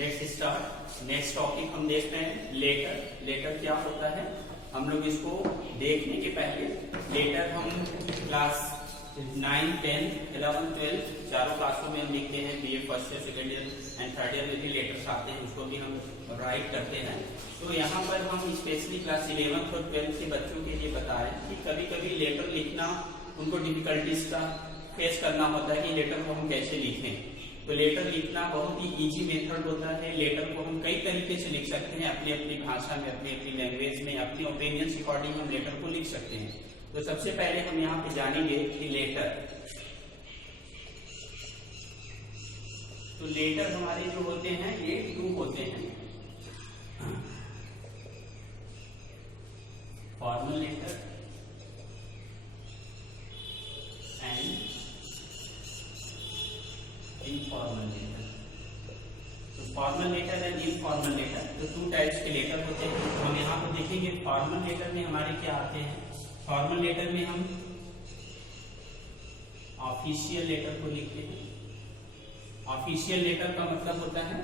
Let's start. Next topic हम देखते हैं लेटर। लेटर क्या होता है, हम लोग इसको देखने के पहले लेटर हम क्लास 9, 10, 11, 12 चारों क्लासों में हम लिखते हैं। BA first year, second year and third year में भी लेटर्स आते हैं, उसको भी हम राइट करते हैं। तो यहाँ पर हम स्पेशली क्लास 11th और 12th के बच्चों के लिए बता रहे हैं कि कभी कभी लेटर लिखना उनको डिफिकल्टीज का फेस करना होता है कि लेटर को हम कैसे लिखें। तो लेटर लिखना बहुत ही इजी मेथड होता है। लेटर को हम कई तरीके से लिख सकते हैं, अपनी अपनी भाषा में, अपनी अपनी लैंग्वेज में, अपनी ओपिनियंस अकॉर्डिंग हम लेटर को लिख सकते हैं। तो सबसे पहले हम यहाँ पे जानेंगे कि लेटर। तो लेटर हमारे जो होते हैं ये 2 होते हैं, formal letter and informal letter. तो formal letter and informal letter, तो 2 टाइप्स के लेटर होते हैं। हम यहाँ पर देखेंगे फॉर्मल लेटर में हमारे क्या आते हैं। फॉर्मल लेटर में हम ऑफिशियल लेटर को लिखते हैं। ऑफिशियल लेटर का मतलब होता है,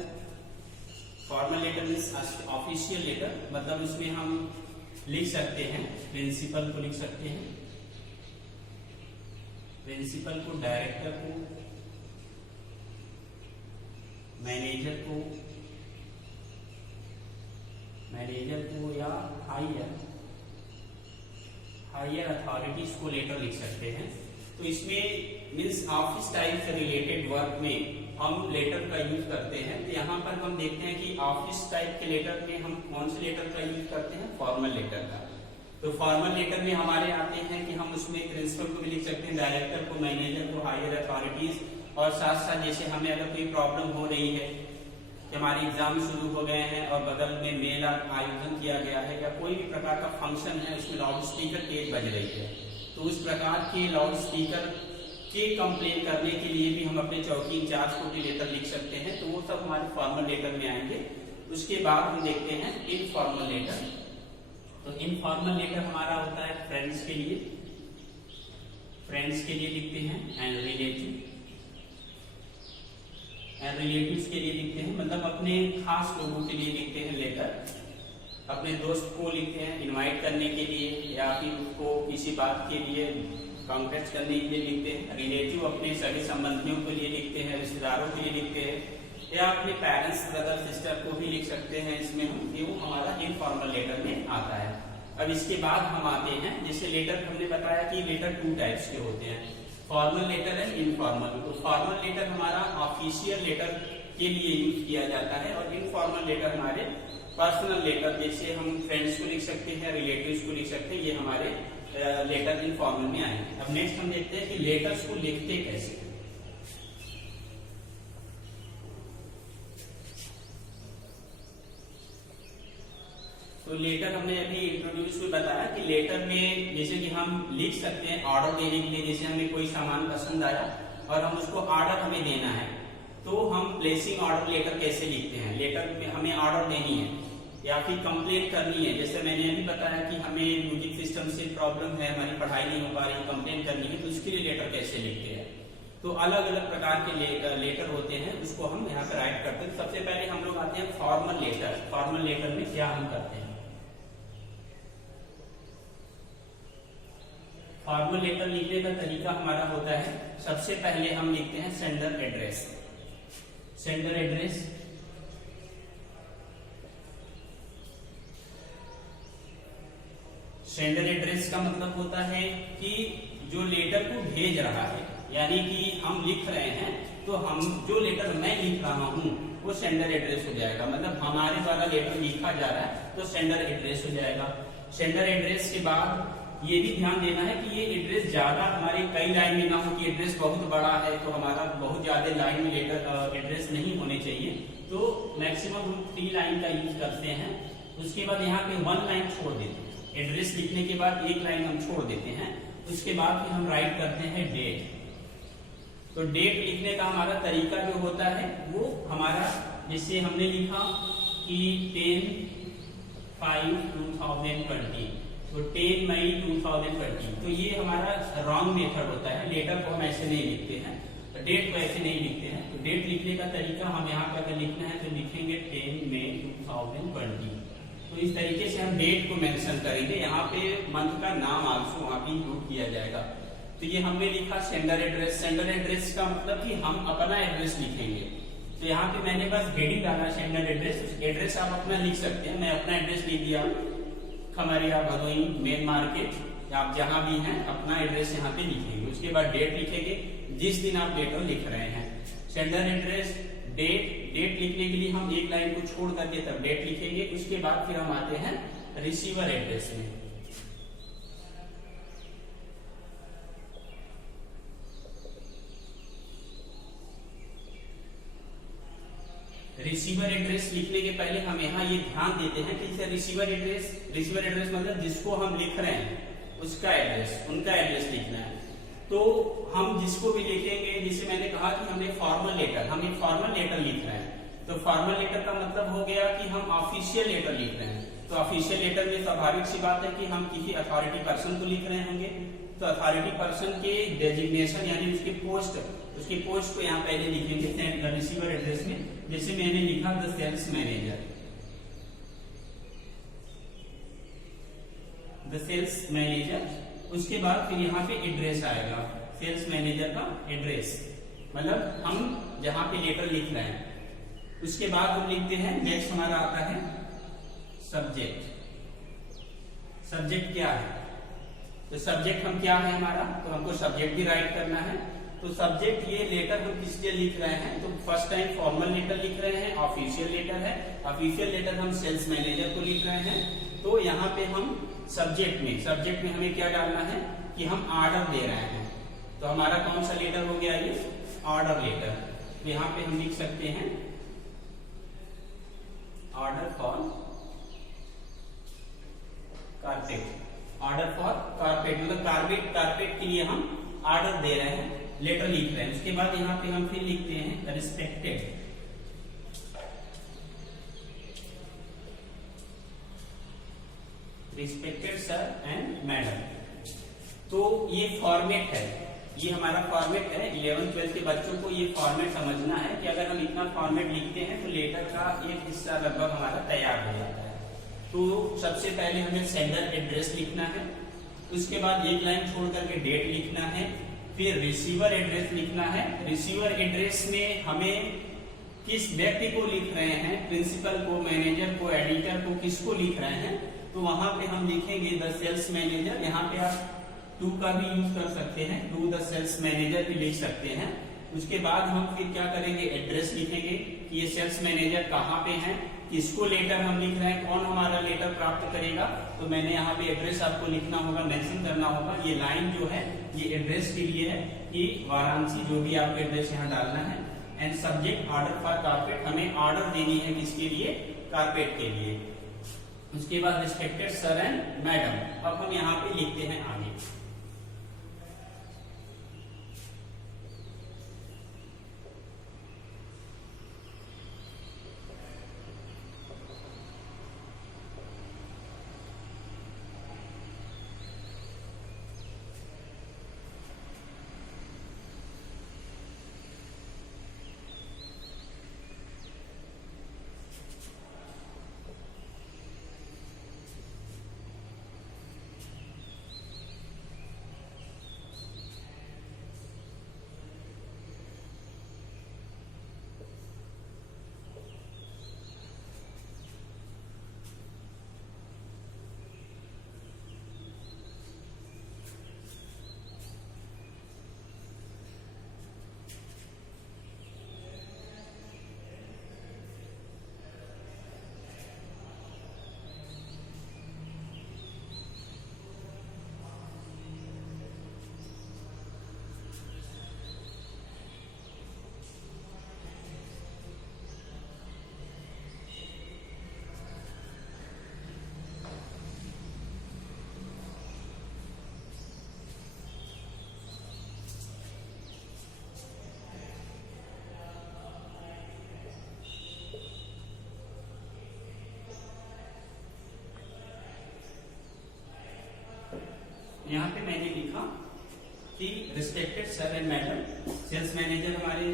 फॉर्मल लेटर में ऑफिशियल लेटर मतलब इसमें हम लिख सकते हैं, प्रिंसिपल को लिख सकते हैं, प्रिंसिपल को, डायरेक्टर को, मैनेजर को या हायर अथॉरिटीज को लेटर लिख सकते हैं। तो इसमें मीन्स ऑफिस टाइप से रिलेटेड वर्क में हम लेटर का यूज करते हैं। तो यहाँ पर हम देखते हैं कि ऑफिस टाइप के लेटर में हम कौन से लेटर का यूज करते हैं, फॉर्मल लेटर का। तो फॉर्मल लेटर में हमारे आते हैं कि हम उसमें प्रिंसिपल को भी लिख सकते हैं, डायरेक्टर को, मैनेजर को, हायर अथॉरिटीज, और साथ साथ जैसे हमें अगर कोई प्रॉब्लम हो रही है कि हमारे एग्जाम शुरू हो गए हैं और बगल में मेला आयोजन किया गया है या कोई भी प्रकार का फंक्शन है, उसमें लाउड स्पीकर तेज बज रही है, तो उस प्रकार के लाउड स्पीकर के कंप्लेन करने के लिए भी हम अपने चौकी इंचार्ज को भी लेटर लिख सकते हैं। तो वो सब हमारे फॉर्मल लेटर में आएंगे। उसके बाद हम देखते हैं इनफॉर्मल लेटर। तो इनफॉर्मल लेटर हमारा होता है फ्रेंड्स के लिए, लिखते हैं, एंड रिलेटिव्स के लिए लिखते हैं, मतलब अपने खास लोगों के लिए लिखते हैं लेटर। अपने दोस्त को लिखते हैं इनवाइट करने के लिए, या फिर उसको किसी बात के लिए कॉन्टेक्ट करने के लिए लिखते हैं। रिलेटिव अपने सभी संबंधियों के लिए लिखते हैं, रिश्तेदारों के लिए लिखते हैं, या अपने पेरेंट्स, ब्रदर, सिस्टर को भी लिख सकते हैं। इसमें हम ये हमारा इनफॉर्मल लेटर में आता है। अब इसके बाद हम आते हैं, जैसे लेटर हमने बताया कि लेटर 2 टाइप्स के होते हैं, फॉर्मल लेटर एंड इनफॉर्मल। तो फॉर्मल लेटर हमारा ऑफिशियल लेटर के लिए यूज किया जाता है, और इनफॉर्मल लेटर हमारे पर्सनल लेटर, जैसे हम फ्रेंड्स को लिख सकते हैं, रिलेटिव्स को लिख सकते हैं, ये हमारे लेटर इनफॉर्मल में आएंगे। अब नेक्स्ट हम देखते हैं कि लेटर्स को लिखते कैसे। तो लेटर हमने अभी इंट्रोड्यूस में बताया कि लेटर में जैसे कि हम लिख सकते हैं ऑर्डर देने के लिए। जैसे हमें कोई सामान पसंद आया और हम उसको ऑर्डर हमें देना है, तो हम प्लेसिंग ऑर्डर लेटर कैसे लिखते हैं। लेटर में हमें ऑर्डर देनी है या फिर कंप्लेन करनी है, जैसे मैंने अभी बताया कि हमें म्यूजिक सिस्टम से प्रॉब्लम है, हमारी पढ़ाई नहीं हो पा रही, कंप्लेन करनी है, तो उसके लिए लेटर कैसे लिखते हैं। तो अलग अलग प्रकार के लेटर होते हैं, उसको हम यहाँ पर राइट करते हैं। सबसे पहले हम लोग आते हैं फॉर्मल लेटर। फॉर्मल लेटर में क्या हम करते हैं, फॉर्मल लेटर लिखने का तरीका हमारा होता है, सबसे पहले हम लिखते हैं sender address. Sender address, sender address का मतलब होता है कि जो लेटर को भेज रहा है, यानी कि हम लिख रहे हैं तो हम जो लेटर मैं लिख रहा हूं वो सेंडर एड्रेस हो जाएगा, मतलब हमारे द्वारा लेटर लिखा जा रहा है तो सेंडर एड्रेस हो जाएगा। सेंडर एड्रेस के बाद ये भी ध्यान देना है कि ये एड्रेस ज्यादा हमारे कई लाइन में ना हो, कि एड्रेस बहुत बड़ा है तो हमारा बहुत ज्यादा लाइन में लेटर एड्रेस नहीं होने चाहिए। तो मैक्सिमम हम 3 लाइन का यूज करते हैं। उसके बाद यहाँ पे 1 लाइन छोड़ देते हैं, एड्रेस लिखने के बाद 1 लाइन हम छोड़ देते हैं। उसके बाद फिर हम राइट करते हैं डेट। तो डेट लिखने का हमारा तरीका जो होता है वो हमारा, जैसे हमने लिखा कि 10/5/2020, तो 10 मई 2020, तो ये हमारा रॉन्ग मेथड होता है। लेटर को हम ऐसे नहीं लिखते हैं, डेट को ऐसे नहीं लिखते हैं। तो डेट लिखने का तरीका हम यहाँ पर अगर लिखना है तो लिखेंगे 10 मई 2020। तो इस तरीके से हम डेट को मेंशन करेंगे, यहाँ पे मंथ का नाम आल्सो वहाँ पे इंक्लूड किया जाएगा। तो ये हमने लिखा सेंडर एड्रेस। सेंडर एड्रेस का मतलब कि हम अपना एड्रेस लिखेंगे। तो यहाँ पे मैंने बस हेडिंग डाला सेंडर एड्रेस, उस एड्रेस आप अपना लिख सकते हैं। मैं अपना एड्रेस लिख दिया, खमरिया भदोई मेन मार्केट। आप जहां भी हैं अपना एड्रेस यहाँ पे लिखेंगे। उसके बाद डेट लिखेंगे, जिस दिन आप लेटर लिख रहे हैं। सेंडर एड्रेस, डेट लिखने के लिए हम एक लाइन को छोड़ करके तब डेट लिखेंगे। उसके बाद फिर हम आते हैं रिसीवर एड्रेस में। रिसीवर एड्रेस लिखने के पहले हम यहाँ ये ध्यान देते हैं कि रिसीवर एड्रेस मतलब जिसको हम लिख रहे हैं उसका एड्रेस, उनका एड्रेस लिखना है। तो हम जिसको भी लिखेंगे, जिसे मैंने कहा कि हम एक फॉर्मल लेटर लिख रहे हैं, तो फॉर्मल लेटर का मतलब हो गया कि हम ऑफिशियल लेटर लिख रहे हैं। तो ऑफिशियल लेटर में स्वाभाविक सी बात है कि हम किसी अथॉरिटी पर्सन को लिख रहे होंगे। तो अथॉरिटी पर्सन के डेजिग्नेशन यानी उसकी पोस्ट को यहाँ पहले लिखेंगे रिसीवर एड्रेस में। जैसे मैंने लिखा द सेल्स मैनेजर, उसके बाद फिर यहाँ पे एड्रेस आएगा, सेल्स मैनेजर का एड्रेस, मतलब हम जहां पे लेटर लिख रहे हैं। उसके बाद हम लिखते हैं, नेक्स्ट हमारा आता है सब्जेक्ट क्या है। तो सब्जेक्ट हम क्या है हमारा, तो हमको सब्जेक्ट भी राइट करना है। तो सब्जेक्ट ये लेटर हम किस लिए लिख रहे हैं, तो फर्स्ट टाइम फॉर्मल लेटर लिख रहे हैं, ऑफिशियल लेटर है। ऑफिशियल लेटर हम सेल्स मैनेजर को लिख रहे हैं। तो यहाँ पे हम सब्जेक्ट में हमें क्या डालना है कि हम ऑर्डर दे रहे हैं। तो हमारा कौन सा लेटर हो गया, ये ऑर्डर लेटर। तो यहाँ पे हम लिख सकते हैं ऑर्डर फॉर कारपेट, मतलब कारपेट के लिए हम ऑर्डर दे रहे हैं, लेटर लिख रहे हैं। उसके बाद यहाँ पे हम फिर लिखते हैं रिस्पेक्टेड सर एंड मैडम। तो ये फॉर्मेट है, ये हमारा फॉर्मेट है। 11th-12th के बच्चों को ये फॉर्मेट समझना है कि अगर हम इतना फॉर्मेट लिखते हैं तो लेटर का एक हिस्सा लगभग हमारा तैयार हो जाता है। तो सबसे पहले हमें सेंडर एड्रेस लिखना है, उसके बाद एक लाइन छोड़ करके डेट लिखना है, फिर रिसीवर एड्रेस लिखना है। रिसीवर एड्रेस में हमें किस व्यक्ति को लिख रहे हैं, प्रिंसिपल को, मैनेजर को, एडिटर को, किसको लिख रहे हैं, तो वहां पे हम लिखेंगे द सेल्स मैनेजर। यहाँ पे आप टू का भी यूज कर सकते हैं, टू द सेल्स मैनेजर भी लिख सकते हैं। उसके बाद हम फिर क्या करेंगे, एड्रेस लिखेंगे कि ये सेल्स मैनेजर कहाँ पे हैं, किसको लेटर हम लिख रहे हैं, कौन हमारा लेटर प्राप्त करेगा। तो मैंने यहाँ पे एड्रेस आपको लिखना होगा, मेंशन करना होगा। ये लाइन जो है ये एड्रेस के लिए है कि वाराणसी, जो भी आपको एड्रेस यहाँ डालना है। And subject order for carpet, हमें ऑर्डर देनी है किसके लिए, कारपेट के लिए। उसके बाद रिस्पेक्टेड सर एंड मैडम। अब हम यहाँ पे लिखते हैं आगे यहाँ पे मैंने लिखा कि respected sir and madam, sales manager हमारे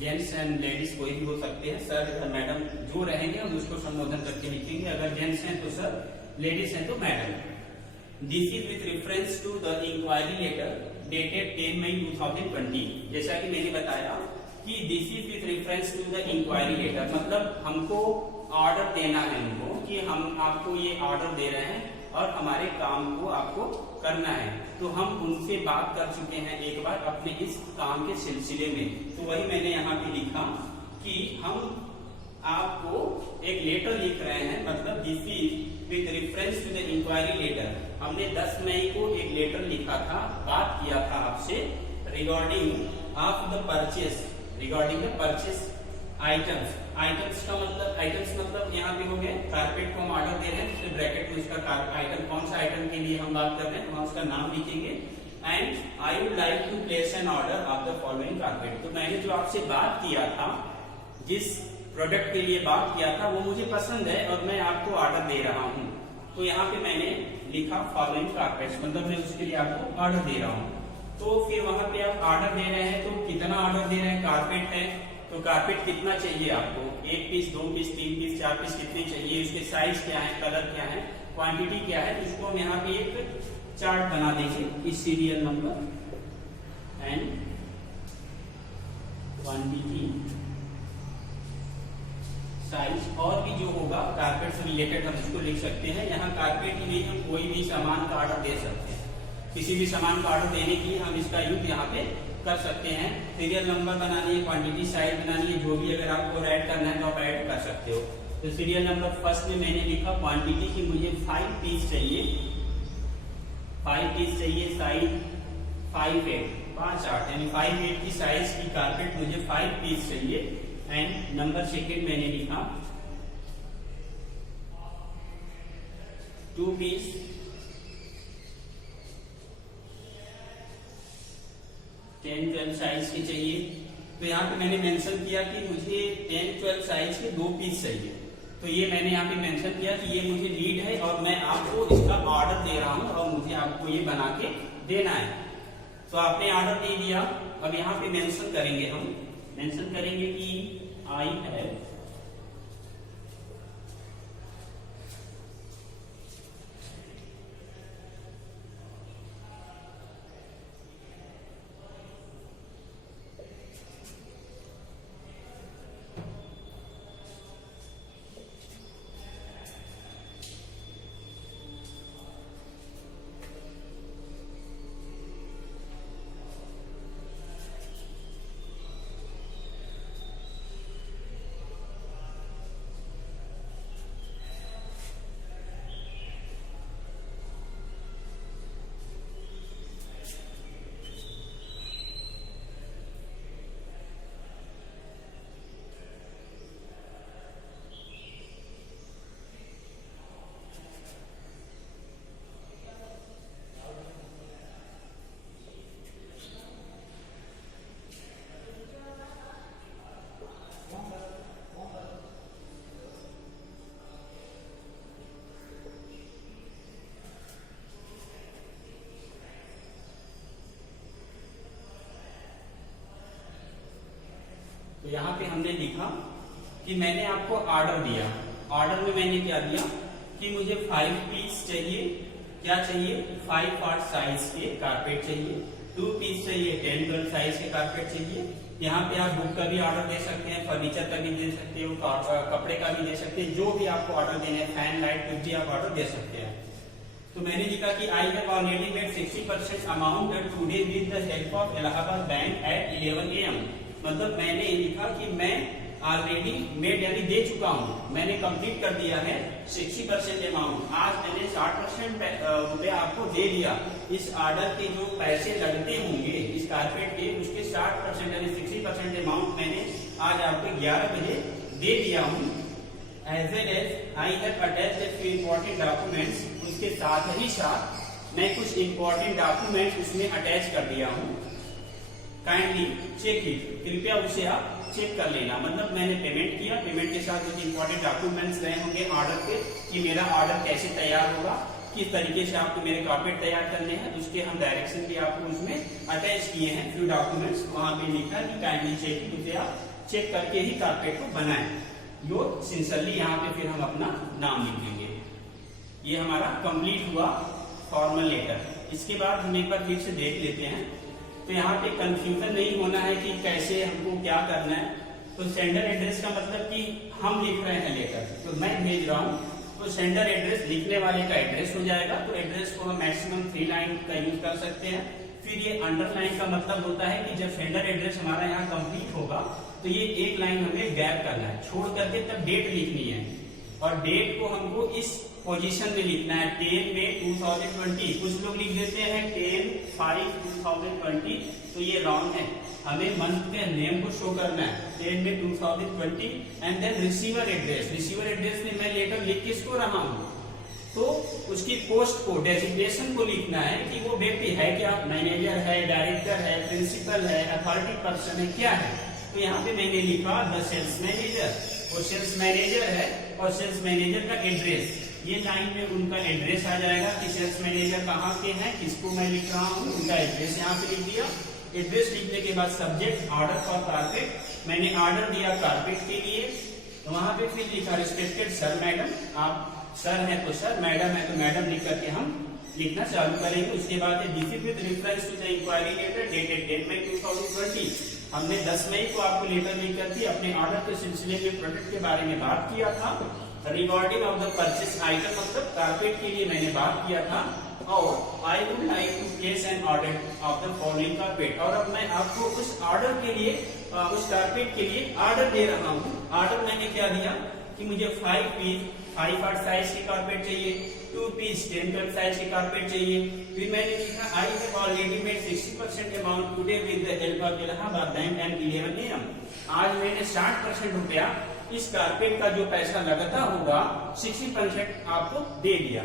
जेंट्स एंड लेडीज कोई भी हो सकते हैं, सर मैडम जो रहेंगे हम उसको संबोधन करके लिखेंगे, अगर जेंट्स हैं तो सर, लेडीज हैं तो madam. This is with reference to the inquiry letter dated 10 May 2020। जैसा कि मैंने बताया कि this is with reference to the inquiry letter, मतलब हमको ऑर्डर देना है उनको कि हम आपको ये ऑर्डर दे रहे हैं और हमारे काम को आपको करना है। तो हम उनसे बात कर चुके हैं एक बार अपने इस काम के सिलसिले में। तो वही मैंने यहाँ पे लिखा कि हम आपको एक लेटर लिख रहे हैं, मतलब this is with reference to the inquiry letter. हमने 10 मई को एक लेटर लिखा था, बात किया था आपसे regarding of the purchase, regarding the purchase items. Items मतलब यहाँ पे हो गए कारपेट को हम ऑर्डर दे रहे हैं, तो ब्रैकेट में उसका आइटम कौन सा आइटम के लिए हम बात कर रहे हैं वहां उसका नाम लिखेंगे। And I would like to place an order of the following carpet. तो मैंने जो आपसे बात किया था, जिस प्रोडक्ट के लिए बात किया था वो मुझे पसंद है और मैं आपको ऑर्डर दे रहा हूँ। तो यहाँ पे मैंने लिखा फॉलोइंग कारपेट, मतलब मैं उसके लिए आपको ऑर्डर दे रहा हूँ। तो फिर वहां पे आप ऑर्डर दे रहे हैं, तो कितना ऑर्डर दे रहे हैं, कारपेट है तो कारपेट कितना चाहिए आपको, 1 पीस 2 पीस 3 पीस 4 पीस कितने चाहिए, उसके साइज क्या है, कलर क्या है, क्वांटिटी क्या है। इसको हम यहाँ पे एक चार्ट बना देंगे, इस serial number and quantity size और भी जो होगा कारपेट से रिलेटेड हम इसको लिख सकते हैं। यहाँ कारपेट ही नहीं, हम कोई भी सामान का ऑर्डर दे सकते हैं, किसी भी सामान का ऑर्डर देने के लिए हम इसका यूज यहाँ पे कर सकते हैं। सीरियल नंबर बनानी है, क्वांटिटी साइज बनानी है, जो भी अगर आपको ऐड करना है तो आप ऐड कर सकते हो। तो सीरियल नंबर फर्स्ट में मैंने लिखा क्वांटिटी की मुझे 5 पीस चाहिए, 5 पीस चाहिए, साइज 5/8 यानी 5/8 की साइज की कारपेट मुझे 5 पीस चाहिए। एंड नंबर सेकेंड मैंने लिखा 2 पीस 10-12 साइज के चाहिए। तो यहाँ पे मैंने मेंशन किया कि मुझे 10-12 साइज के 2 पीस चाहिए। तो ये मैंने यहाँ पे मेंशन किया कि ये मुझे लीड है और मैं आपको इसका ऑर्डर दे रहा हूँ और मुझे आपको ये बना के देना है। तो आपने ऑर्डर दे दिया। अब यहाँ पे मेंशन करेंगे, हम मेंशन करेंगे कि आई हैव यहाँ पे हमने लिखा कि मैंने आपको ऑर्डर दिया। ऑर्डर में मैंने क्या दिया कि मुझे 5 पीस चाहिए, क्या चाहिए 5/8 साइज के कारपेट चाहिए, 2 पीस चाहिए 10-12 साइज के कारपेट चाहिए। यहाँ पे आप बुक का भी ऑर्डर दे सकते हैं, फर्नीचर का भी दे सकते हो, कपड़े का भी दे सकते हैं, जो भी आपको ऑर्डर देने हैं, फैन लाइट कुछ भी आप ऑर्डर दे सकते हैं। तो मैंने लिखा कि I have already made 60% amount today with the help of Allahabad bank at 11 AM। मतलब मैंने लिखा कि मैं ऑलरेडी मेड यानी दे चुका हूँ, मैंने कंप्लीट कर दिया है 60% अमाउंट। आज मैंने 60% रुपया आपको दे दिया। इस ऑर्डर के जो पैसे लगते होंगे इस कारपेट के, उसके 60% यानी 60% अमाउंट मैंने आज आपको 11 बजे दे दिया हूँ। As well as I have attached a few important documents। उसके साथ ही साथ मैं कुछ इंपॉर्टेंट डॉक्यूमेंट उसमें अटैच कर दिया हूँ। काइंडली चेक इट, कृपया उसे आप चेक कर लेना। मतलब मैंने पेमेंट किया, पेमेंट के साथ कुछ इंपॉर्टेंट डॉक्यूमेंट्स रहे होंगे ऑर्डर के, कि मेरा ऑर्डर कैसे तैयार होगा, किस तरीके से आपको मेरे कारपेट तैयार करने हैं, उसके हम डायरेक्शन भी आपको उसमें अटैच किए हैं फ्यू डॉक्यूमेंट्स। वहां पे लिखा है कि काइंडली चेक इट, उसे आप चेक करके ही कारपेट को बनाएं। योर सिंसियरली यहाँ पे फिर हम अपना नाम लिखेंगे। ये हमारा कंप्लीट हुआ फॉर्मल लेटर। इसके बाद हम एक बार फिर से देख लेते हैं। तो यहाँ पे कंफ्यूजन नहीं होना है कि कैसे हमको क्या करना है। तो सेंडर एड्रेस का मतलब कि हम लिख रहे हैं लेटर, तो मैं भेज रहा हूँ, तो सेंडर एड्रेस लिखने वाले का एड्रेस हो जाएगा। तो एड्रेस को हम मैक्सिमम 3 लाइन का यूज कर सकते हैं। फिर ये अंडरलाइन का मतलब होता है कि जब सेंडर एड्रेस हमारा यहाँ कंप्लीट होगा तो ये एक लाइन हमें गैप करना है, छोड़ करके तब डेट लिखनी है। और डेट को हमको इस पोजीशन में लिखना है 10 में 2020। कुछ लोग लिख देते हैं 10/5/2020, तो ये रॉन्ग है। हमें मंथ के नेम को शो करना है 10 May 2020 and then receiver address. Receiver address में मैं लेटर लिख किसको रहा हूँ, तो उसकी पोस्ट को, डेजिग्नेशन को लिखना है कि वो व्यक्ति है क्या, मैनेजर है, डायरेक्टर है, प्रिंसिपल है, अथॉरिटी पर्सन है, क्या है। तो यहाँ पे मैंने लिखा द सेल्स मैनेजर, वो सेल्स मैनेजर है और सेल्स मैनेजर का एड्रेस, ये लाइन में उनका एड्रेस आ जाएगा कि सेल्स मैनेजर कहाँ के हैं, किसको मैं लिख रहा हूँ, उनका एड्रेस यहाँ पे लिख दिया। एड्रेस लिखने के बाद सब्जेक्ट ऑर्डर फॉर कारपेट, मैंने ऑर्डर दिया कारपेट के लिए, तो वहां पे फिर लिखा रिस्पेक्टेड सर मैडम, आप सर है तो सर, मैडम है तो मैडम लिख करके हम लिखना चालू करेंगे। उसके बाद receive with reference to the inquiry letter dated 10 May 2020। हमने 10 मई को आपको लेटर लिख करके अपने ऑर्डर के सिलसिले में प्रोडक्ट के बारे में बात किया था। Regarding of the purchase item, मतलब कारपेट के लिए मैंने बात किया था। और I would like to place an order of the following carpet, और अब मैं आपको उस ऑर्डर के लिए, उस कारपेट के लिए ऑर्डर दे रहा हूँ। ऑर्डर मैंने क्या दिया कि मुझे 5 पीस 5/8 साइज की कारपेट चाहिए, 2 पीस 10/12 साइज की कारपेट चाहिए। फिर मैंने लिखा I have already made 60% amount today with the help of Allahabad bank and 11 AM। आज मैंने 60% रुपया इस कारपेट का जो पैसा लगता होगा 60% आपको दे दिया।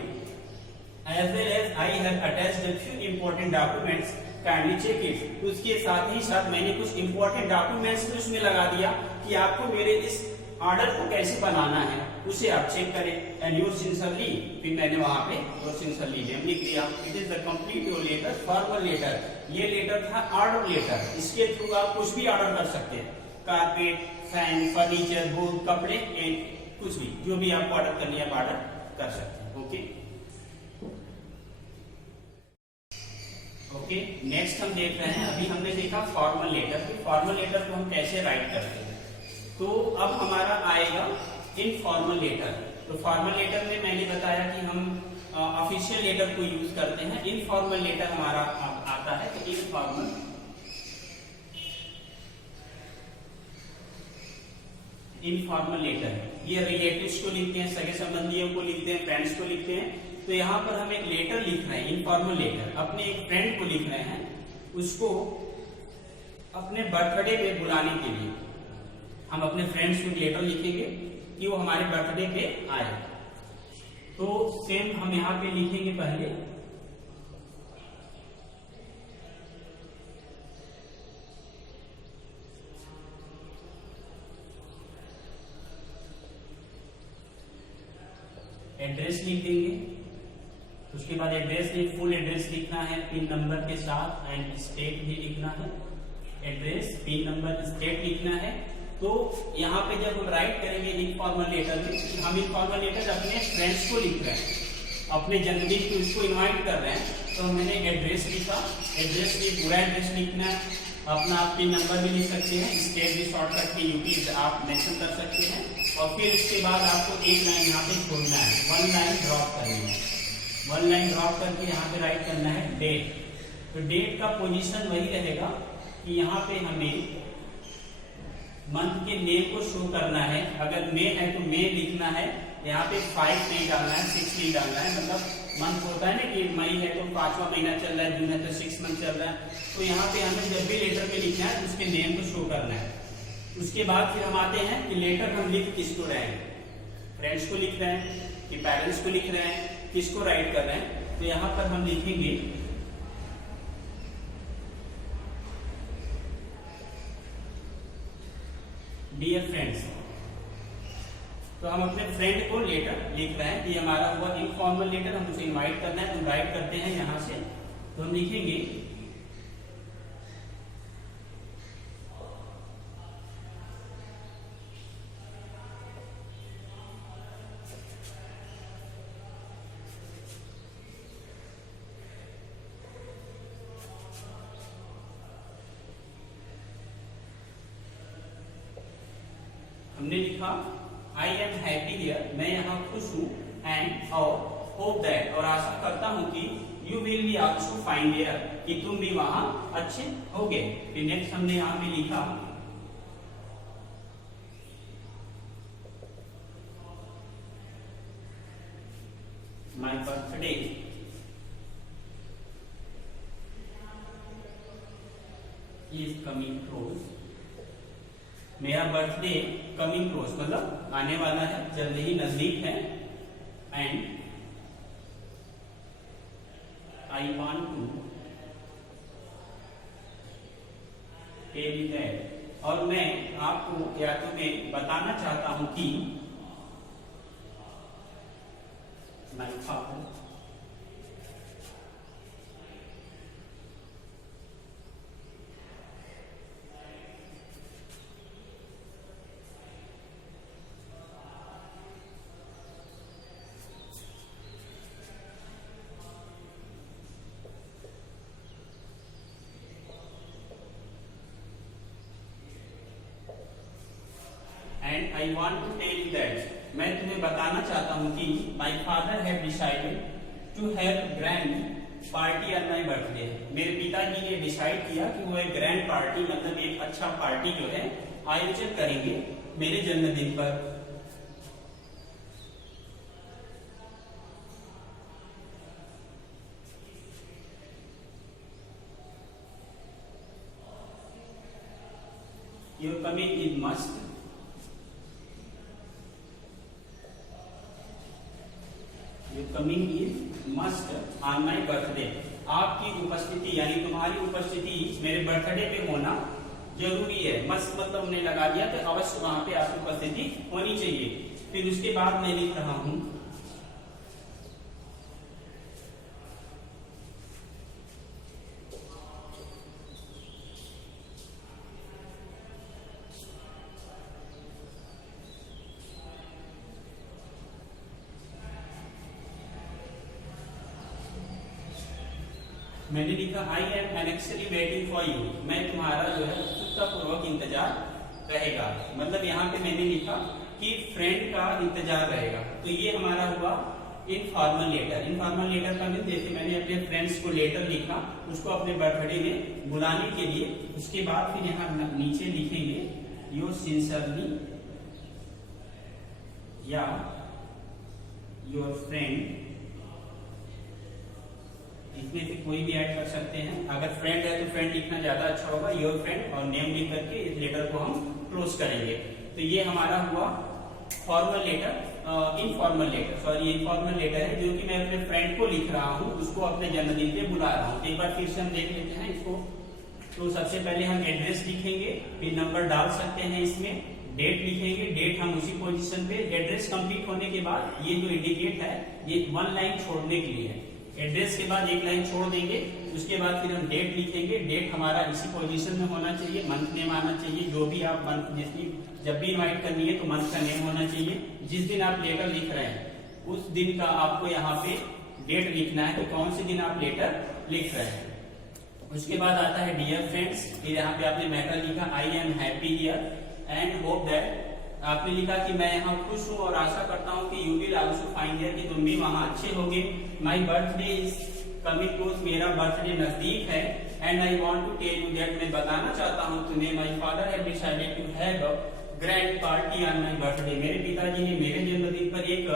As well as I have attached a few important documents, kindly check it। उसके साथ ही साथ मैंने कुछ important documents भी उसमें लगा दिया कि आपको मेरे इस ऑर्डर को कैसे बनाना है, उसे आप चेक करें। एंड योर सिंसियरली, फिर मैंने वहां पे योर सिंसियरली नेम लिख दिया। It is the complete your letter, formal letter. ये लेटर था ऑर्डर लेटर, इसके थ्रू आप कुछ भी ऑर्डर कर सकते हैं, कारपेट, फैन, फर्नीचर, बुक, कपड़े, कुछ भी, जो भी आपको ऑर्डर करनी है आप ऑर्डर कर सकते हैं। ओके, नेक्स्ट हम देख रहे हैं, अभी हमने देखा फॉर्मल लेटर। तो फॉर्मल लेटर को हम कैसे राइट करते हैं, तो अब हमारा आएगा इनफॉर्मल लेटर। तो फॉर्मल लेटर में मैंने बताया कि हम ऑफिशियल लेटर को यूज करते हैं। इनफॉर्मल लेटर हमारा आता है, तो इनफॉर्मल लेटर, ये रिलेटिव्स को लिखते हैं, सगे संबंधियों को लिखते हैं, फ्रेंड्स को लिखते हैं। तो यहाँ पर हम एक लेटर लिख रहे हैं, इनफॉर्मल लेटर, अपने एक फ्रेंड को लिख रहे हैं, उसको अपने बर्थडे पे बुलाने के लिए। हम अपने फ्रेंड्स को लेटर लिखेंगे कि वो हमारे बर्थडे पे आए। तो सेम हम यहाँ पे लिखेंगे पहले एड्रेस लिख देंगे। उसके बाद एड्रेस में फुल एड्रेस लिखना है पिन नंबर के साथ, एंड स्टेट भी लिखना है। एड्रेस, पिन नंबर, स्टेट लिखना है। तो यहाँ पे जब हम राइट करेंगे इनफॉर्मल लेटर में, हम इनफॉर्मल लेटर अपने फ्रेंड्स को लिख रहे हैं, अपने जन्मदिन को उसको इनवाइट कर रहे हैं, तो मैंने एड्रेस लिखा। एड्रेस में पूरा एड्रेस लिखना है, अपना आप पिन नंबर भी लिख सकते हैं, स्टेट भी शॉर्टकट के यूपी आप मेंशन कर सकते हैं। और फिर उसके बाद आपको एक लाइन यहाँ पे छोड़ना है, 1 लाइन ड्रॉप करनी है। 1 लाइन ड्रॉप करके यहाँ पे राइट करना है डेट। तो डेट का पोजीशन वही रहेगा कि यहाँ पे हमें मंथ के नेम को शो करना है। अगर मे है तो मे लिखना है, यहाँ पे 5 नहीं डालना है, 6 नहीं डालना है। मतलब मंथ होता है ना कि मई है तो 5वां महीना चल रहा है, जून है तो 6 मंथ चल रहा है। तो यहाँ पे हमें जब भी लेटर पे लिखना है उसके नेम को शो करना है। उसके बाद फिर हम आते हैं कि लेटर हम लिख किसको रहे हैं, फ्रेंड्स को लिख रहे हैं कि पेरेंट्स को लिख रहे हैं, किसको राइट कर रहे हैं। तो यहाँ पर हम लिखेंगे डियर फ्रेंड्स। तो हम अपने फ्रेंड को लेटर लिख रहे हैं कि हमारा हुआ इनफॉर्मल लेटर, हम उसे इनवाइट करना है, तो राइट करते हैं यहाँ से। तो हम लिखेंगे हमने लिखा आई एम हैप्पी हियर, मैं यहाँ खुश हूँ, एंड और होप दैट, और आशा करता हूँ कि you will be also fine here, कि तुम भी वहां अच्छे होगे। फिर नेक्स्ट हमने यहाँ पे लिखा my birthday is coming close, मेरा बर्थडे कमिंग क्लोज मतलब आने वाला है, जल्द ही नजदीक है। And I want to tell you that, और मैं आपको या तो मैं बताना चाहता हूं कि my father and I want to tell you that, मैं तुम्हें बताना चाहता हूं कि my father have decided to have grand party on my birthday, मेरे पिताजी ने डिसाइड किया कि वो एक ग्रैंड पार्टी मतलब एक अच्छा पार्टी जो है आयोजित करेंगे मेरे जन्मदिन पर। Your coming is must, coming is must on my birthday, आपकी उपस्थिति यानी तुम्हारी उपस्थिति मेरे बर्थडे पे होना जरूरी है। मस्त मतलब हमने लगा दिया कि अवश्य वहां पे आपकी उपस्थिति होनी चाहिए। फिर उसके बाद मैं लिख रहा हूं मैंने लिखा I am anxiously waiting for you, मैं तुम्हारा जो है उत्सुकतापूर्वक इंतजार रहेगा। मतलब यहाँ पे मैंने लिखा कि फ्रेंड का इंतजार रहेगा, तो ये हमारा हुआ इनफॉर्मल लेटर। इनफॉर्मल लेटर का मीन जैसे मैंने अपने फ्रेंड्स को लेटर लिखा उसको अपने बर्थडे में बुलाने के लिए, उसके बाद फिर यहाँ नीचे लिखेंगे योर सिंसियरली या योर फ्रेंड, इसमें से कोई भी ऐड कर सकते हैं। अगर फ्रेंड है तो फ्रेंड लिखना ज्यादा अच्छा होगा, योर फ्रेंड और नेम लिख करके इस लेटर को हम क्लोज करेंगे। तो ये हमारा हुआ formal letter, informal letter, sorry informal letter है जो कि मैं अपने फ्रेंड को लिख रहा हूँ, उसको अपने जन्मदिन पे बुला रहा हूँ। एक बार फिर से हम देख लेते हैं इसको। तो सबसे पहले हम एड्रेस लिखेंगे, फिर नंबर डाल सकते हैं, इसमें डेट लिखेंगे, डेट हम उसी पोजीशन पे। एड्रेस कंप्लीट होने के बाद ये जो इंडिकेट है ये 1 लाइन छोड़ने के लिए है, एड्रेस के बाद 1 लाइन छोड़ देंगे, उसके बाद फिर हम डेट लिखेंगे। डेट हमारा इसी पोजीशन में होना चाहिए, मंथ नेम आना चाहिए, जो भी आप मंथ जिसकी जब भी इनवाइट करनी है तो मंथ का नेम होना चाहिए। जिस दिन आप लेटर लिख रहे हैं उस दिन का आपको यहाँ पे डेट लिखना है कि कौन से दिन आप लेटर लिख रहे हैं। उसके बाद आता है डियर फ्रेंड्स, फिर यहाँ पे आपने मैटर लिखा I am happy here and hope that, आपने लिखा कि मैं यहाँ खुश हूँ और आशा करता हूँ कि you will also find here, कि तुम भी वहाँ अच्छे होगे। My birthday is coming close, मेरा बर्थडे नजदीक है। And I want to tell you that, मैं बताना चाहता हूँ तुम्हें my father have decided to have a grand party on my birthday, मेरे पिताजी ने मेरे जन्मदिन पर एक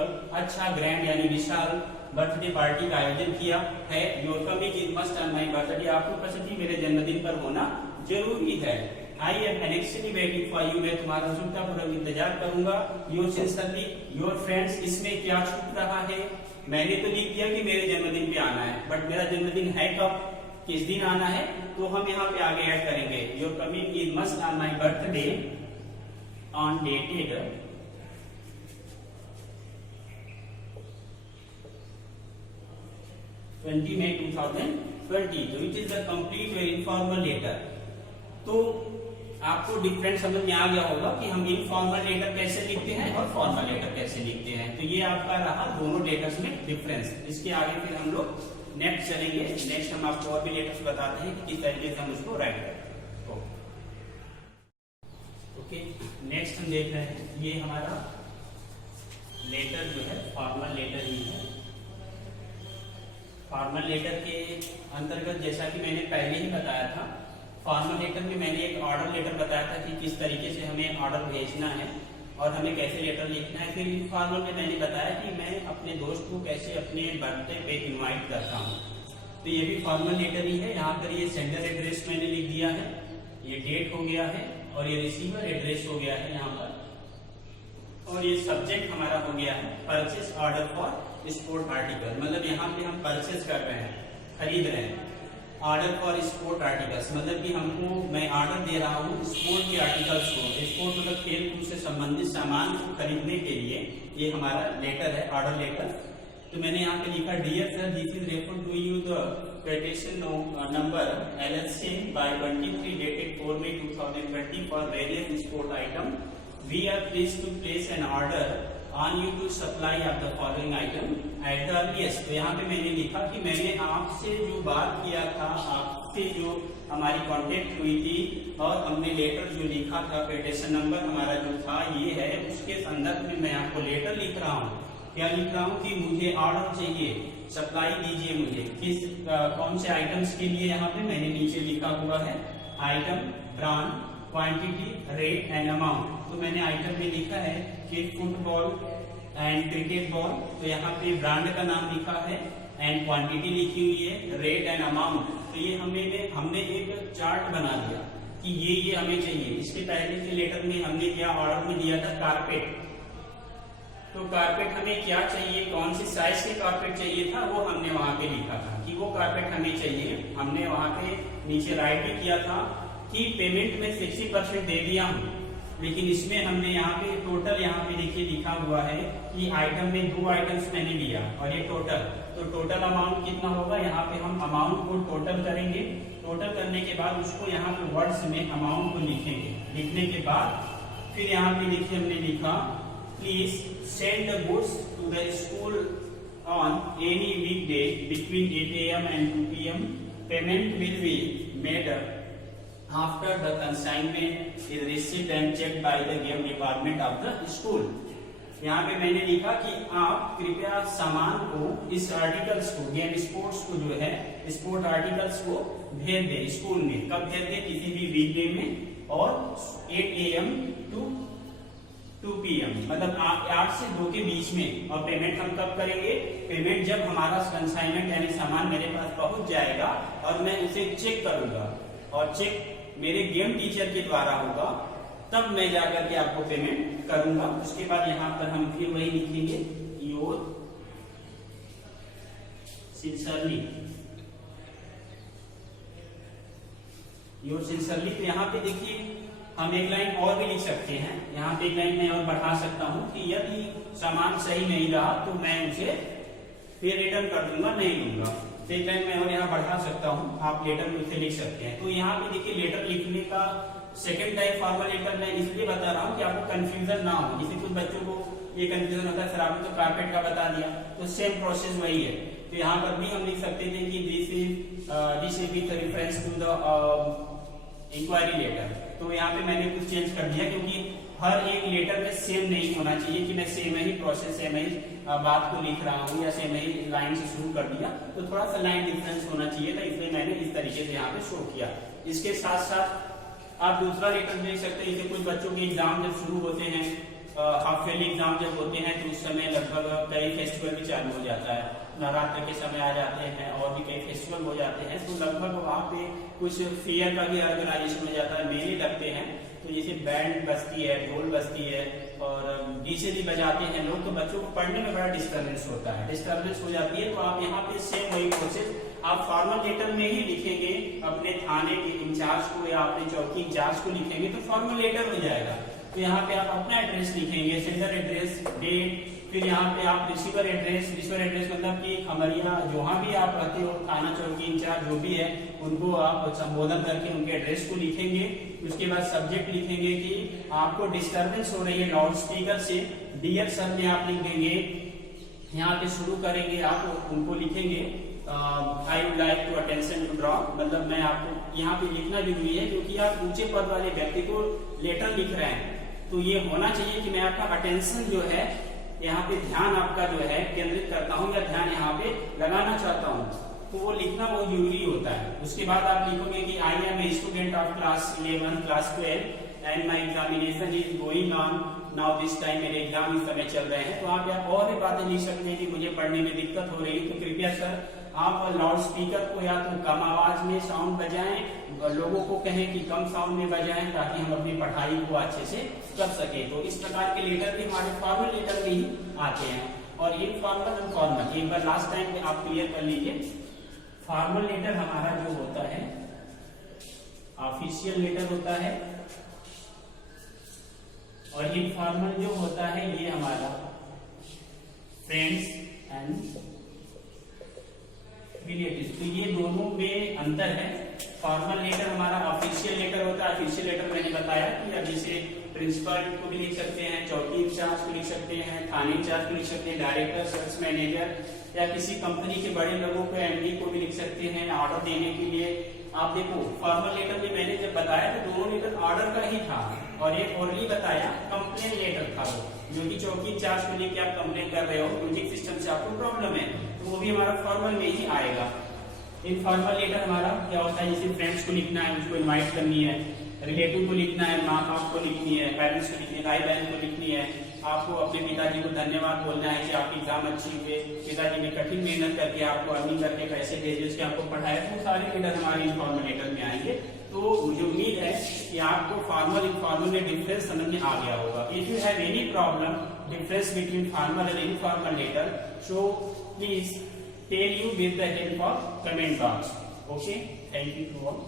अच्छा ग्रैंड यानी विशाल बर्थडे पार्टी का आयोजन किया है। Your coming is must on my birthday, आपकी उपस्थिति मेरे जन्मदिन पर होना जरूरी है। I am anxiously waiting for you, मैं तुम्हारा उत्सुकतापूर्वक इंतजार करूंगा। योर सिंसियरली योर फ्रेंड्स, इसमें क्या छूट रहा है? मैंने तो लिख दिया कि मेरे जन्मदिन पे आना है, बट मेरा जन्मदिन है कब, किस दिन आना है, तो हम यहाँ पे आगे ऐड करेंगे your coming is must on my birthday on dated 20 May 2020, तो it is the complete informal letter. तो आपको डिफरेंट समझ में आ गया होगा कि हम इनफॉर्मल लेटर कैसे लिखते हैं और फॉर्मल लेटर कैसे लिखते हैं। तो ये आपका रहा दोनों लेटर्स में डिफरेंस। इसके आगे फिर हम लोग नेक्स्ट चलेंगे। नेक्स्ट हम आपको और भी लेटर्स बताते हैं कि किस तरीके से हम उसको राइट करें। तो ओके, नेक्स्ट हम देख रहे हैं, ये हमारा लेटर जो है फॉर्मल लेटर ही है। फॉर्मल लेटर के अंतर्गत जैसा कि मैंने पहले ही बताया था, फॉर्मल लेटर में मैंने एक ऑर्डर लेटर बताया था कि किस तरीके से हमें ऑर्डर भेजना है और हमें कैसे लेटर लिखना है। फिर इनफॉर्मल में मैंने बताया कि मैं अपने दोस्त को कैसे अपने बर्थडे पे इनवाइट करता हूँ। तो ये भी फॉर्मल लेटर ही है। यहाँ पर ये सेंडर एड्रेस मैंने लिख दिया है, ये डेट हो गया है और ये रिसीवर एड्रेस हो गया है यहाँ पर, और ये सब्जेक्ट हमारा हो गया है purchase order for sport article. मतलब यहाँ पे हम परचेस कर रहे हैं, खरीद रहे हैं। ऑर्डर फॉर स्पोर्ट आर्टिकल्स मतलब कि हमको मैं ऑर्डर दे रहा हूँ स्पोर्ट के आर्टिकल्स को, स्पोर्ट मतलब खेल कूद से संबंधित सामान को खरीदने के लिए ये हमारा लेटर है, ऑर्डर लेटर। तो मैंने यहाँ पे लिखा, dear sir, this is refer to you the petition number LSC by 23 dated 4 May 2020 for various sport item. We are pleased to place an order on you to supply of the following item at the earliest। तो यहाँ पे मैंने लिखा कि मैंने आपसे जो बात किया था, आपसे जो हमारी कांटेक्ट हुई थी और हमने लेटर जो लिखा था, पेटिशन नंबर हमारा जो था ये है, उसके संदर्भ में मैं आपको लेटर लिख रहा हूँ। क्या लिख रहा हूँ कि मुझे ऑर्डर चाहिए, सप्लाई दीजिए मुझे किस कौन से आइटम्स के लिए। यहाँ पे मैंने नीचे लिखा हुआ है item, brand, quantity, rate and amount. तो मैंने आइटम में लिखा है कि फुटबॉल एंड क्रिकेट बॉल, तो यहाँ पे ब्रांड का नाम लिखा है एंड क्वांटिटी लिखी हुई है, रेट एंड अमाउंट। तो ये हमने एक चार्ट बना दिया कि ये हमें चाहिए। इसके पहले के लेटर में हमने क्या ऑर्डर में दिया था, कारपेट। तो कारपेट हमें क्या चाहिए, कौन सी साइज के कारपेट चाहिए था, वो हमने वहां पे लिखा था कि वो कारपेट हमें चाहिए। हमने वहां पे नीचे राइट भी किया था कि पेमेंट में 60% दे दिया हूँ, लेकिन इसमें हमने यहाँ पे टोटल, यहाँ पे देखिए लिखा हुआ है कि आइटम में 2 आइटम्स मैंने लिया और ये टोटल, तो टोटल अमाउंट कितना होगा। यहाँ पे हम अमाउंट को टोटल करेंगे, टोटल करने के बाद उसको यहाँ पे वर्ड्स में अमाउंट को लिखेंगे। लिखने के बाद फिर यहाँ पे देखिए हमने लिखा, please send the goods to the school on any weekday between 8 AM and 2 PM। Payment will be made after the consignment is received and checked by the game department of the school। यहाँ पे मैंने लिखा कि आप कृपया सामान को, इस आर्टिकल्स को, गेम स्पोर्ट्स को जो है, स्पोर्ट आर्टिकल्स को भेज दे स्कूल में। कब भेज दे, किसी भी वीकडे में और 8 AM to 2 PM, मतलब 8 से 2 के बीच में। और पेमेंट हम कब करेंगे, पेमेंट जब हमारा कंसाइनमेंट यानी सामान मेरे पास पहुंच जाएगा और मैं उसे चेक करूंगा, और चेक मेरे गेम टीचर के द्वारा होगा, तब मैं जाकर के आपको पेमेंट करूंगा। उसके बाद यहाँ पर हम फिर वही लिखेंगे, योर सिंसियरली, योर सिंसियरली। तो यहाँ पे देखिए हम एक लाइन और भी लिख सकते हैं, यहाँ पे एक लाइन मैं और बढ़ा सकता हूँ कि यदि सामान सही नहीं रहा तो मैं उसे फिर रिटर्न कर दूंगा, नहीं दूंगा। तो एक लाइन मैं और यहाँ बढ़ा सकता हूँ, आप लेटर में उसे लिख सकते हैं। तो यहाँ पे देखिए लेटर लिखने का सेकंड टाइप फॉर्मल लेटर मैं इसलिए बता रहा हूँ कि आपको कंफ्यूजन ना हो। जैसे कुछ बच्चों को ये कंफ्यूजन होता है, सर आपने तो कारपेट का बता दिया, तो सेम प्रोसेस वही है। तो यहाँ पर भी हम लिख सकते थे कि this is with reference to the inquiry letter. तो यहाँ पे मैंने कुछ चेंज कर दिया, क्योंकि हर एक लेटर में सेम नहीं होना चाहिए कि मैं सेम ही प्रोसेस, सेम ही बात को लिख रहा हूँ या सेम ही लाइन से शुरू कर दिया, तो थोड़ा सा लाइन डिफरेंस होना चाहिए था, इसलिए मैंने इस तरीके से यहाँ पे शो किया। इसके साथ साथ आप दूसरा लेटर देख सकते हैं, जैसे कुछ बच्चों के एग्जाम जब शुरू होते हैं, हाफ ईयरली एग्जाम जब होते हैं, तो उस समय लगभग कई फेस्टिवल भी चालू हो जाता है, नवरात्र के समय आ जाते हैं और भी कई फेस्टिवल हो जाते हैं, तो लगभग वहाँ पे कुछ फेयर का भी ऑर्गेनाइजेशन हो जाता है, मेले लगते हैं। तो जैसे बैंड बजती है, ढोल बजती है और डीजे भी बजाते हैं लोग, तो बच्चों को पढ़ने में बड़ा डिस्टर्बेंस होता है, डिस्टर्बेंस हो जाती है। तो आप यहाँ पे सेम वही प्रोसेस आप फॉर्मल लेटर में ही लिखेंगे, अपने थाने के इंचार्ज को या अपने चौकी इंचार्ज को लिखेंगे तो फॉर्मल लेटर हो जाएगा। तो यहाँ पे आप अपना एड्रेस लिखेंगे, सेंडर एड्रेस, डेट, फिर यहाँ पे आप रिसीवर एड्रेस मतलब कि खमरिया जहाँ भी आप रहते हो, थाना चौकी इंचार्ज जो भी है, उनको आप संबोधन करके उनके एड्रेस को लिखेंगे। उसके बाद सब्जेक्ट लिखेंगे कि आपको डिस्टर्बेंस हो रही है लाउड स्पीकर से, डियर सर में आप लिख देंगे। यहाँ पे शुरू करेंगे, आप उनको लिखेंगे I would like to attention to draw, मतलब मैं आपको यहाँ पे लिखना जरूरी है क्योंकि आप ऊंचे पद वाले व्यक्ति को लेटर लिख रहे हैं, तो ये होना चाहिए कि मैं आपका अटेंशन जो है यहाँ पे ध्यान आपका जो है केंद्रित करता हूँ या ध्यान यहाँ पे लगाना चाहता हूँ, तो वो लिखना बहुत जरूरी होता है। उसके बाद आप लिखोगे कि I am a student of class 11 class 12 and my examination is going on now this time, मेरे एग्जाम इस समय चल रहे हैं। तो आप यहाँ और भी बातें लिख सकते हैं कि मुझे पढ़ने में दिक्कत हो रही है, तो कृपया सर आप लाउड स्पीकर को या तो कम आवाज में साउंड बजाएं, लोगों को कहें कि कम साउंड में बजाएं ताकि हम अपनी पढ़ाई को अच्छे से कर सके। तो इस प्रकार के लेटर भी हमारे फॉर्मल लेटर में ही आते हैं। और इनफॉर्मल और फॉर्मल एक बार लास्ट टाइम में आप क्लियर कर लीजिए। फॉर्मल लेटर हमारा जो होता है ऑफिशियल लेटर होता है, और इनफॉर्मल जो होता है ये हमारा फ्रेंड्स एंड रिलेटिव्स। तो ये दोनों में अंतर है। फॉर्मल लेटर हमारा ऑफिशियल लेटर होता है। ऑफिशियल लेटर मैंने बताया कि अब जैसे प्रिंसिपल को भी लिख सकते हैं, चौकी इंचार्ज को लिख सकते हैं, थाने इंचार्ज को लिख सकते हैं, डायरेक्टर, सेल्स मैनेजर या किसी कंपनी के बड़े लोगों को, एमडी को भी लिख सकते हैं ऑर्डर देने के लिए। आप देखो फॉर्मल लेटर में मैंने जब बताया तो दोनों लेटर ऑर्डर का ही था, और एक ओरली बताया कंप्लेन लेटर था वो, जो कि चौकी इंचार्ज को लेकर आप कंप्लेन कर रहे हो, म्यूजिक सिस्टम से आपको प्रॉब्लम है, तो वो भी हमारा फॉर्मल में ही आएगा। इनफॉर्मल लेटर हमारा क्या होता है, जैसे फ्रेंड्स को लिखना है, उसको इनवाइट करनी है, रिलेटिव को लिखना है, माँ बाप को लिखनी है, पेरेंट्स को लिखनी है, भाई बहन को लिखनी है, आपको अपने पिताजी को धन्यवाद बोलना है कि आपके एग्जाम अच्छी हुए, पिताजी ने कठिन मेहनत करके आपको अर्निंग करके पैसे भेजे, उसके आपको पढ़ाया, तो सारे लेटर हमारे इनफॉर्मल लेटर में आएंगे। तो मुझे उम्मीद है कि आपको फॉर्मल इनफॉर्मल में डिफरेंस समझ में आ गया होगा। If you have any problem difference between formal and informal letter, so please tell you with the help of comment box. Okay, thank you to all.